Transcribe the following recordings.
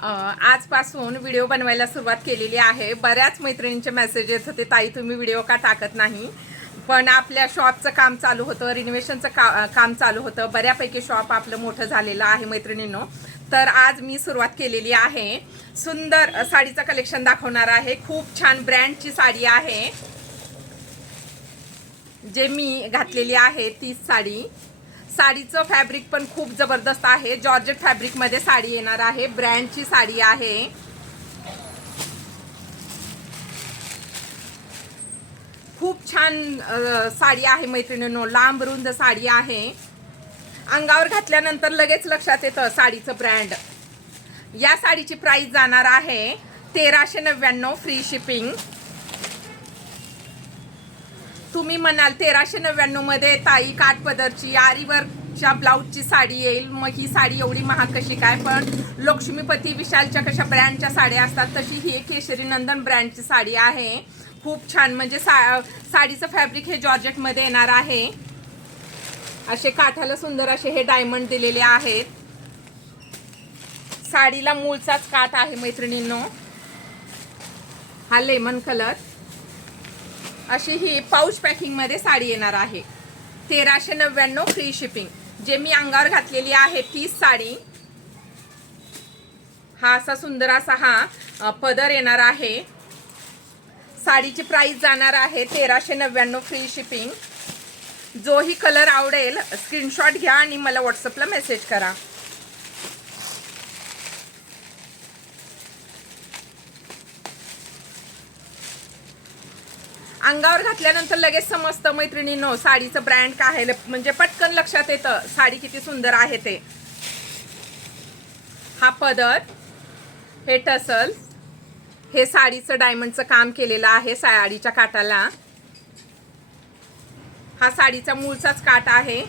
आजपासून व्हिडिओ बनवायला सुरुवात केलेली आहे। बऱ्याच मैत्रिणींचे मेसेज येत होते, ताई तुम्ही व्हिडिओ का टाकत नाही। पण आपल्या शॉपचं काम चालू होतं, रिनोव्हेशनचं काम चालू होतं। बऱ्यापैकी शॉप आपलं मोठं झालेलं आहे मैत्रिणींनो। तर आज मी सुरुवात केलेली आहे। सुंदर साडीचं कलेक्शन दाखवणार आहे। खूप छान ब्रँडची साडी आहे जे मी घातलेली आहे। ती साडीचं फॅब्रिक पण खूप जबरदस्त आहे। जॉर्जेट फॅब्रिक मध्ये साडी येणार आहे। ब्रँडची साडी आहे। खूप छान साडी आहे मैत्रिणींनो, लांब रुंद साडी आहे। अंगावर घातल्यानंतर लगेच लक्षात येतं साडीचं ब्रँड। या साडीची प्राइस जाणार आहे 1399 फ्री शिपिंग। तुम्ही म्हणाल 1399 मध्ये ताई काठपदरची आरीवर्कच्या ब्लाऊजची साडी येईल, मग ही साडी एवढी महाग कशी काय? पण लक्ष्मीपती विशालच्या कशा ब्रँडच्या साड्या असतात तशी ही केशरी नंदन ब्रँडची साडी आहे। खूप छान, म्हणजे साडीचं फॅब्रिक हे जॉर्जेट मध्ये येणार आहे। असे काठाला सुंदर असे हे डायमंड दिलेले आहेत। साडीला मूळचाच काठ आहे मैत्रिणींनो, हा लेमन कलर। अशी ही पाऊच पॅकिंग मध्ये साडी येणार आहे। 1399 फ्री शिपिंग। जे मी अंगावर घातलेली आहे तीच साडी। हा असा सुंदर असा हा पदर येणार आहे। साडीची प्राइस जाणार आहे 1399 फ्री शिपिंग। जोही कलर आवडेल स्क्रीनशॉट घ्या आणि मला व्हॉट्सअपला मेसेज करा। अंगावर घातल्यानंतर लगेच समजतं मैत्रिणींनो साडीचं ब्रँड काय आहे, म्हणजे पटकन लक्षात येतं साडी किती सुंदर आहे ते। हा पदर, हे टसल, हे साडीचं डायमंडचं काम केलेलं आहे साडीच्या काठाला। हा साडीचा मूळचाच काठ आहे।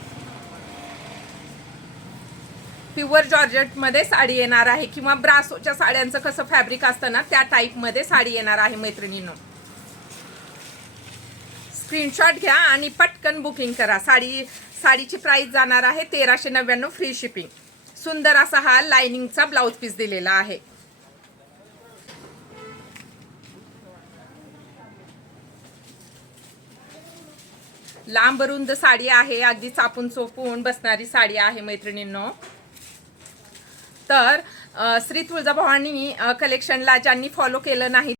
प्युअर जॉर्जेट मध्ये साडी येणार आहे, किंवा ब्रासोच्या साड्यांचं कसं फॅब्रिक असतं ना त्या टाईप मध्ये साडी येणार आहे मैत्रिणींनो। स्क्रीनशॉट घ्या आणि पटकन बुकिंग करा। साडीची प्राइस जाणार आहे 1399 फ्री शिपिंग। सुंदर असा हा लाइनिंगचा ब्लाउज पीस दिलेला आहे। लांब रुंद साडी आहे, अगदी चापून चोपून बसणारी साडी आहे मैत्रिणींनो। तर श्री तुळजाभवानी कलेक्शनला ज्यांनी फॉलो केलं नाही